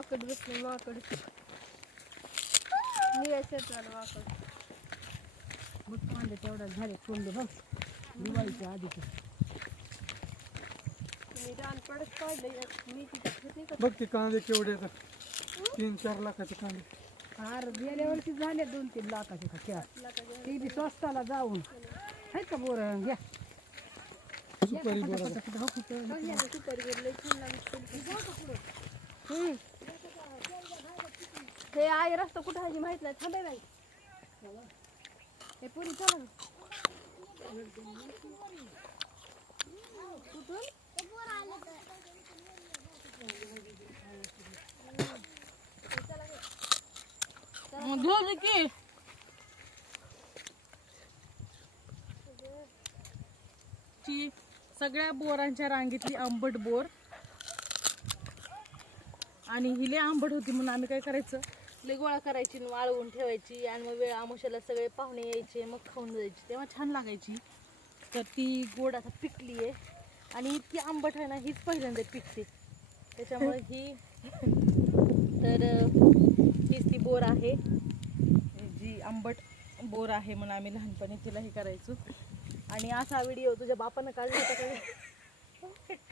माकड बसले माकड. निळ्या शर्टाला माकड. बघ कांदे तेवढा झाले कोंडे बघ. दिवाळीच्या आधीचे. मी रान पडत काढले मी तिथे बघ ते कांदे केवढे येतात तीन चार लाखाचे कांदे. हार गेल्या वर्षी झाले दोन तीन लाखाचे का ते बी स्वस्ताला जाऊन. आहे का बोर? घ्या सुपारी बोरा. हो कुठं? सुपारी छान लागते हम्म. हे आई रस्ता कुठं आहे माहीत नाही. थांबे बाई. हे पुरी चला कुठून? की. ची सगळ्या बोरांच्या रांगेतली आंबट बोर. आणि हिले आंबट होती म्हणून आम्ही काय करायचं? लय गोळा करायची आणि वाळवून ठेवायची आणि मग वेळ आमुशाला सगळे पाहुणे यायचे मग खाऊन जायची. तेव्हा छान लागायची. तर ती गोड आता पिकली आहे. आणि इतकी आंबट आहे ना हीच पहिल्यांदा पिकते. त्याच्यामुळे ही तर हीच ती बोर आहे. जी आंबट बोर आहे म्हणून आम्ही लहानपणी तिला हे करायचो. आणि असा व्हिडिओ तुझ्या बापानं काढला होता का?